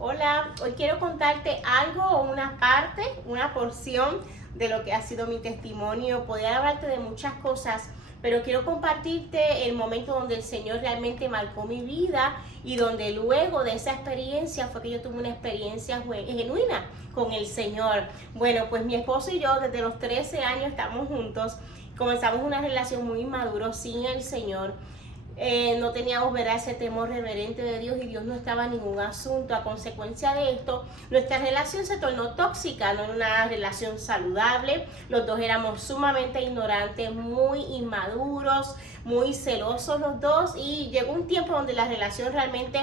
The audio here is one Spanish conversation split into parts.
Hola, hoy quiero contarte algo o una parte, una porción de lo que ha sido mi testimonio. Podría hablarte de muchas cosas, pero quiero compartirte el momento donde el Señor realmente marcó mi vida y donde luego de esa experiencia fue que yo tuve una experiencia genuina con el Señor. Bueno, pues mi esposo y yo desde los 13 años estamos juntos, comenzamos una relación muy madura sin el Señor. No teníamos, ¿verdad?, ese temor reverente de Dios y Dios no estaba en ningún asunto. A consecuencia de esto, nuestra relación se tornó tóxica, no era una relación saludable. Los dos éramos sumamente ignorantes, muy inmaduros, muy celosos los dos, y llegó un tiempo donde la relación realmente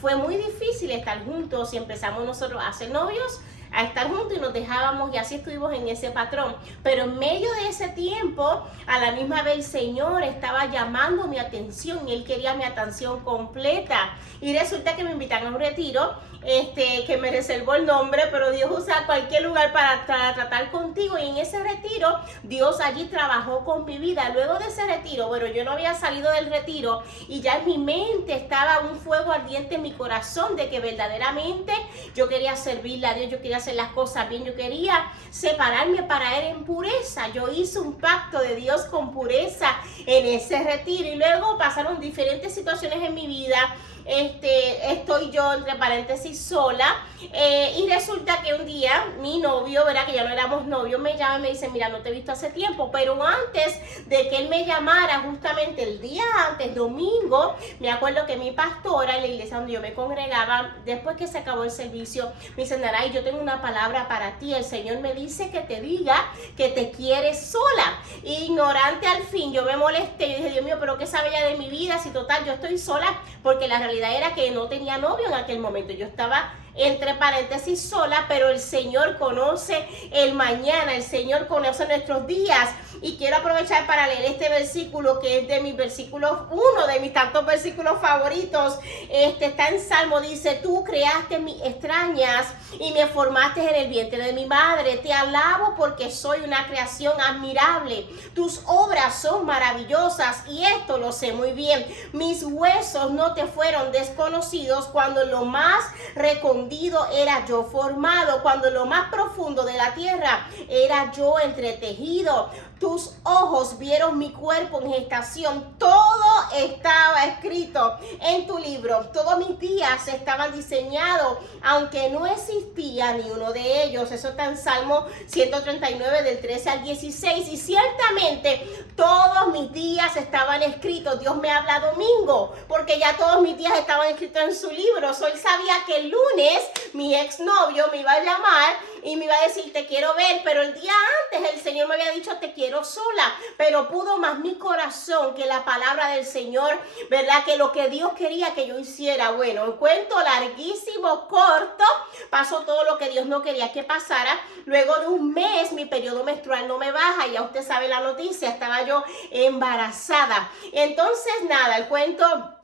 fue muy difícil estar juntos y empezamos nosotros a ser novios, a estar juntos y nos dejábamos, y así estuvimos en ese patrón. Pero en medio de ese tiempo, a la misma vez el Señor estaba llamando mi atención y Él quería mi atención completa. Y resulta que me invitan a un retiro, que me reservó el nombre, pero Dios usa cualquier lugar para tratar contigo. Y en ese retiro, Dios allí trabajó con mi vida. Luego de ese retiro, bueno, yo no había salido del retiro y ya en mi mente estaba un fuego ardiente en mi corazón de que verdaderamente yo quería servirle a Dios, yo quería hacer las cosas bien, yo quería separarme para Él en pureza. Yo hice un pacto de Dios con pureza en ese retiro, y luego pasaron diferentes situaciones en mi vida. Estoy yo, entre paréntesis, sola, y resulta que un día mi novio, ¿verdad?, que ya no éramos novios, me llama y me dice: mira, no te he visto hace tiempo. Pero antes de que él me llamara, justamente el día antes, domingo, me acuerdo que mi pastora en la iglesia donde yo me congregaba, después que se acabó el servicio, me dice: Naray, yo tengo una palabra para ti. El Señor me dice que te diga que te quieres sola. Ignorante al fin, yo me molesté. Yo dije: Dios mío, pero ¿qué sabe ella de mi vida? Si total, yo estoy sola, porque la realidad era que no tenía novio en aquel momento. Yo estaba, entre paréntesis, sola, pero el Señor conoce el mañana, el Señor conoce nuestros días. Y quiero aprovechar para leer este versículo, que es de mis versículos, uno de mis tantos versículos favoritos. Está en Salmo, dice: tú creaste mis extrañas y me formaste en el vientre de mi madre. Te alabo porque soy una creación admirable. Tus obras son maravillosas y esto lo sé muy bien. Mis huesos no te fueron desconocidos cuando lo más recóndito era yo formado, cuando lo más profundo de la tierra era yo entretejido. Tus ojos vieron mi cuerpo en gestación. Todo estaba escrito en tu libro. Todos mis días estaban diseñados, aunque no existía ni uno de ellos. Eso está en Salmo 139, del 13 al 16. Y ciertamente todos mis días estaban escritos. Dios me habla domingo, porque ya todos mis días estaban escritos en su libro. Él sabía que el lunes mi exnovio me iba a llamar y me iba a decir: te quiero ver. Pero el día antes el Señor me había dicho: te quiero sola. Pero pudo más mi corazón que la palabra del Señor, ¿verdad?, que lo que Dios quería que yo hiciera. Bueno, un cuento larguísimo, corto, pasó todo lo que Dios no quería que pasara. Luego de un mes mi periodo menstrual no me baja, ya usted sabe la noticia, estaba yo embarazada. Entonces nada, el cuento,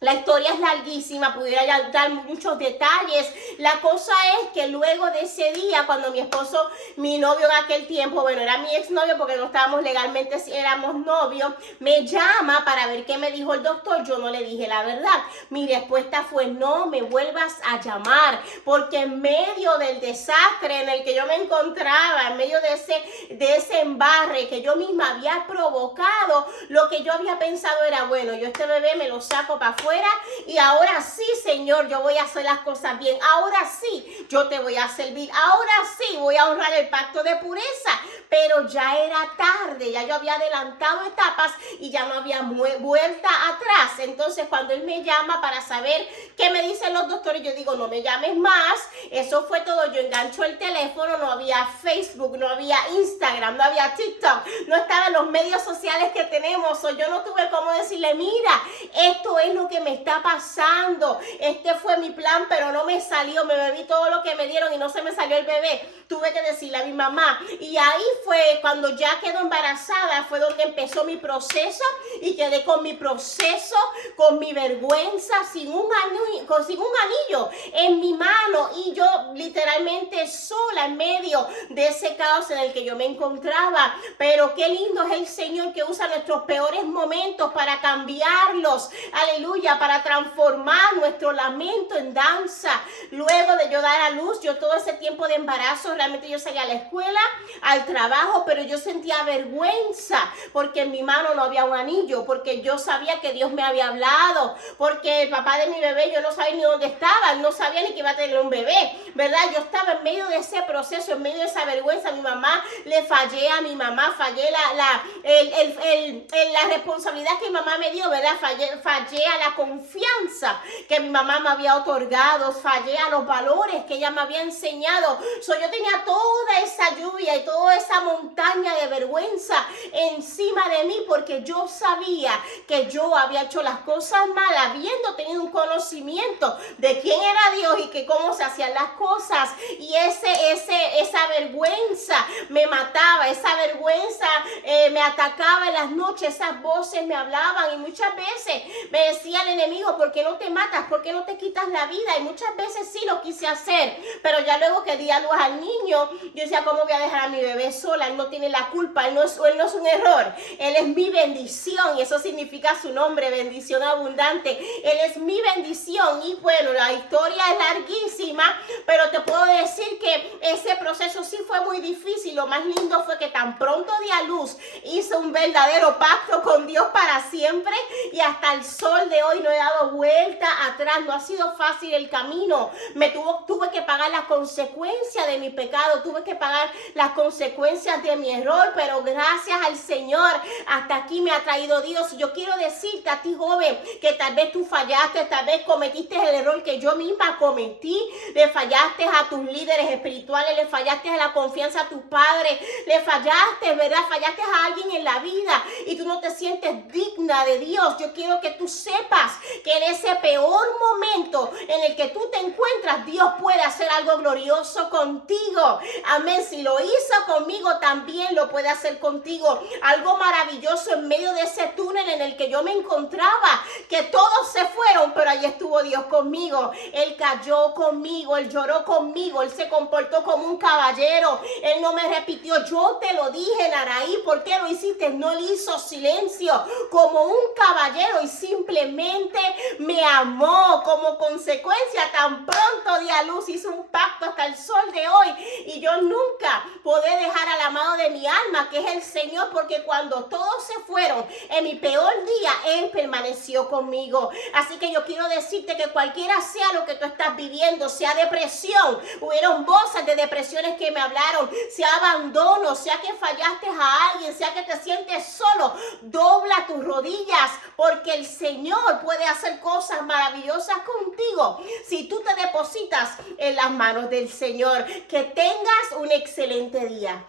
la historia es larguísima, pudiera ya dar muchos detalles. La cosa es que luego de ese día, cuando mi esposo, mi novio en aquel tiempo, bueno, era mi exnovio porque no estábamos legalmente, éramos novios, me llama para ver qué me dijo el doctor. Yo no le dije la verdad. Mi respuesta fue: no me vuelvas a llamar, porque en medio del desastre en el que yo me encontraba, en medio de ese embarre que yo misma había provocado, lo que yo había pensado era: bueno, yo este bebé me lo saco para afuera, y ahora sí, Señor, yo voy a hacer las cosas bien. Ahora sí, yo te voy a servir. Ahora sí, voy a honrar el pacto de pureza. Pero ya era tarde, ya yo había adelantado etapas y ya no había vuelta atrás. Entonces, cuando él me llama para saber qué me dicen los doctores, yo digo: no me llames más. Eso fue todo. Yo engancho el teléfono. No había Facebook, no había Instagram, no había TikTok, no estaban los medios sociales que tenemos. Yo no tuve cómo decirle: mira, esto es lo que me está pasando, este fue mi plan, pero no me salió, me bebí todo lo que me dieron y no se me salió el bebé. Tuve que decirle a mi mamá, y ahí fue cuando ya quedó embarazada, fue donde empezó mi proceso, y quedé con mi proceso, con mi vergüenza, sin un anillo en mi mano, y yo literalmente sola en medio de ese caos en el que yo me encontraba. Pero qué lindo es el Señor, que usa nuestros peores momentos para cambiarlos, aleluya, aleluya, para transformar nuestro lamento en danza. Luego de yo dar a luz, yo todo ese tiempo de embarazo, realmente yo salía a la escuela, al trabajo, pero yo sentía vergüenza porque en mi mano no había un anillo, porque yo sabía que Dios me había hablado, porque el papá de mi bebé yo no sabía ni dónde estaba, no sabía ni que iba a tener un bebé, ¿verdad? Yo estaba en medio de ese proceso, en medio de esa vergüenza. A mi mamá le fallé, a mi mamá fallé la responsabilidad que mi mamá me dio, ¿verdad? Fallé a la confianza que mi mamá me había otorgado, fallé a los valores que ella me había enseñado. Yo tenía toda esa lluvia y toda esa montaña de vergüenza encima de mí porque yo sabía que yo había hecho las cosas mal, habiendo tenido un conocimiento de quién era Dios y que cómo se hacían las cosas. Y esa vergüenza me mataba, esa vergüenza me atacaba en las noches, esas voces me hablaban y muchas veces me decía el enemigo, ¿por qué no te matas? ¿Por qué no te quitas la vida? Y muchas veces sí lo quise hacer, pero ya luego que di a luz al niño, yo decía, ¿cómo voy a dejar a mi bebé sola? Él no tiene la culpa, él no es un error, él es mi bendición y eso significa su nombre, bendición abundante. Él es mi bendición y bueno, la historia es larguísima, pero te puedo decir que ese proceso sí fue muy difícil. Lo más lindo fue que tan pronto di a luz, hice un verdadero pacto con Dios para siempre y hasta el sol de hoy no he dado vuelta atrás. No ha sido fácil el camino. Tuve que pagar las consecuencias de mi pecado, tuve que pagar las consecuencias de mi error, pero gracias al Señor hasta aquí me ha traído Dios. Y yo quiero decirte a ti, joven, que tal vez tú fallaste, tal vez cometiste el error que yo misma cometí, le fallaste a tus líderes espirituales, le fallaste a la confianza a tus padres, le fallaste, ¿verdad? Fallaste a alguien en la vida y tú no te sientes digna de Dios. Yo quiero que tú sepas que en ese peor momento en el que tú te encuentras, Dios puede hacer algo glorioso contigo. Amén. Si lo hizo conmigo, también lo puede hacer contigo. Algo maravilloso en medio de ese túnel en el que yo me encontraba, que todos se fueron, pero allí estuvo Dios conmigo. Él cayó conmigo, Él lloró conmigo, Él se comportó como un caballero. Él no me repitió, yo te lo dije, Naraí, ¿por qué lo hiciste? No, Él hizo silencio como un caballero y simplemente me amó. Como consecuencia, tan pronto di a luz, hizo un pacto hasta el sol de hoy y yo nunca podré dejar al amado de mi alma, que es el Señor, porque cuando todos se fueron en mi peor día, Él permaneció conmigo. Así que yo quiero decirte que cualquiera sea lo que tú estás viviendo, sea depresión, hubieron voces de depresiones que me hablaron, sea abandono, sea que fallaste a alguien, sea que te sientes solo, dobla tus rodillas porque el Señor puede hacer cosas maravillosas contigo si tú te depositas en las manos del Señor. Que tengas un excelente día.